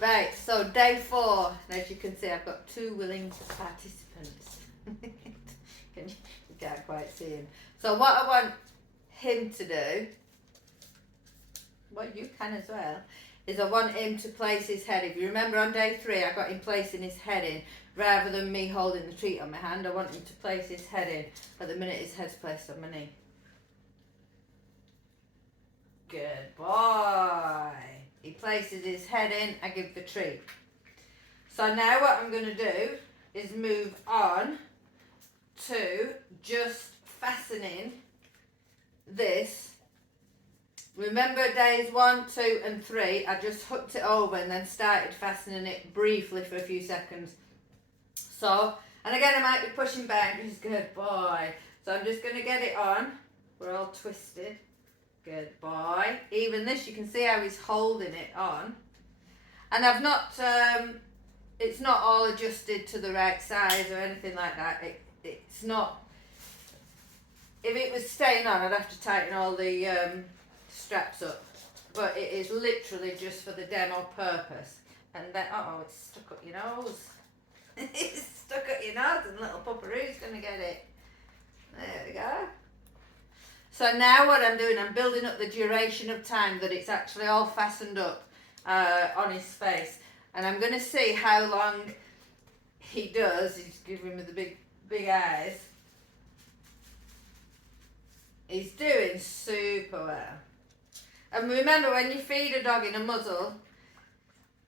Right, so day 4, and as you can see I've got 2 willing participants. You can't quite see him. So what I want him to do, what you can as well, is I want him to place his head. If you remember on day 3 I got him placing his head in rather than me holding the treat on my hand. I want him to place his head in at the minute his head's placed on my knee. Good boy. He places his head in, I give the treat. So now what I'm going to do is move on to just fastening this. Remember days 1, 2 and 3, I just hooked it over and then started fastening it briefly for a few seconds. So, and again I might be pushing back, he's good boy. So I'm just going to get it on. We're all twisted. Good boy. Even this, you can see how he's holding it on. And I've not, it's not all adjusted to the right size or anything like that. It's not, if it was staying on, I'd have to tighten all the straps up. But it is literally just for the demo purpose. And then, uh-oh, it's stuck up your nose. It's stuck up your nose and little Pupperoo's going to get it. There we go. So now what I'm doing, I'm building up the duration of time that it's actually all fastened up on his face. And I'm going to see how long he does. He's giving me the big eyes. He's doing super well. And remember, when you feed a dog in a muzzle,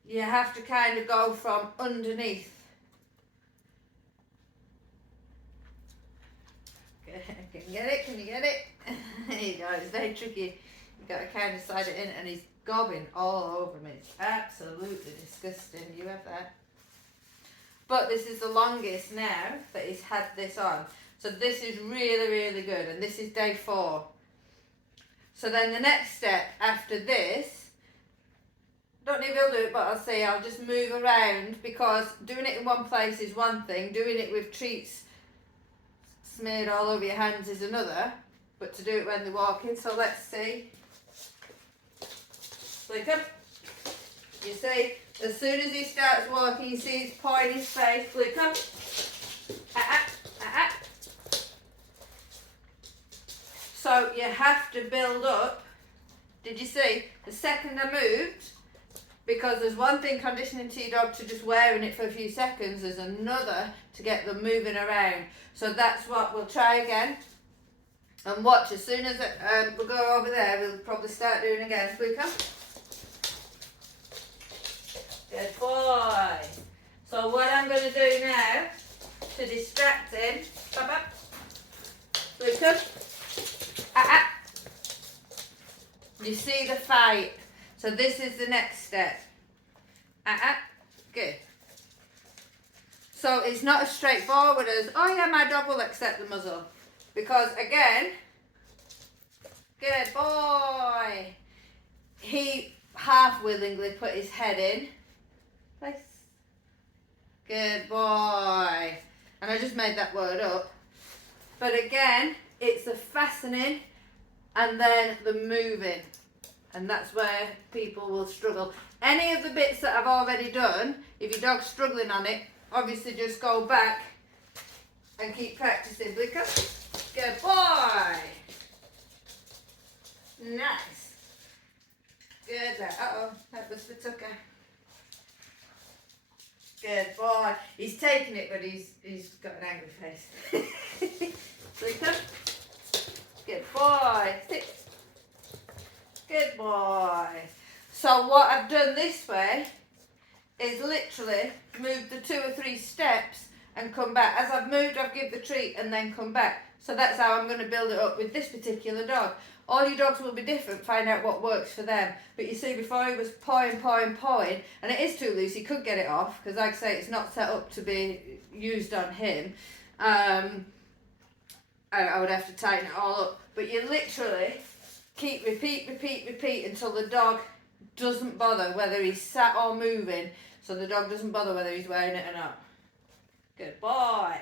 you have to kind of go from underneath. Can you get it? Can you get it? There you go. It's very tricky. You've got to kind of slide it in, and he's gobbing all over me. It's absolutely disgusting. You have that. But this is the longest now that he's had this on. So this is really, really good. And this is day 4. So then the next step after this, don't need to do it, but I'll say I'll just move around, because doing it in one place is one thing. Doing it with treats smeared all over your hands is another, but to do it when they're walking. So let's see. Flick up. You see, as soon as he starts walking, you see he's pawing his face. Flick up. So you have to build up. Did you see? The second I moved, because there's one thing conditioning to your dog to just wearing it for a few seconds, there's another to get them moving around. So that's what we'll try again. And watch, as soon as we'll go over there, we'll probably start doing again. Flick up. Good boy. So what I'm going to do now to distract him, pop up, flick up, You see the fight. So this is the next step. Good. So it's not as straightforward as, oh yeah, my dog will accept the muzzle. Because again, good boy. He half willingly put his head in. Place. Good boy. And I just made that word up. But again, it's the fastening and then the moving. And that's where people will struggle. Any of the bits that I've already done, if your dog's struggling on it, obviously just go back and keep practicing. Because, good boy. Nice. Good. Uh-oh, that was for Tucker. Good boy. He's taking it, but he's got an angry face. Flick up. Good boy. Sit. Good boy. So what I've done this way is literally moved the 2 or 3 steps and come back. As I've moved, I've given the treat and then come back. So that's how I'm going to build it up with this particular dog. All your dogs will be different, find out what works for them. But you see, before he was pawing, and it is too loose, he could get it off, because like I say, it's not set up to be used on him. I would have to tighten it all up. But you literally keep repeat until the dog doesn't bother whether he's sat or moving. So the dog doesn't bother whether he's wearing it or not. Good boy.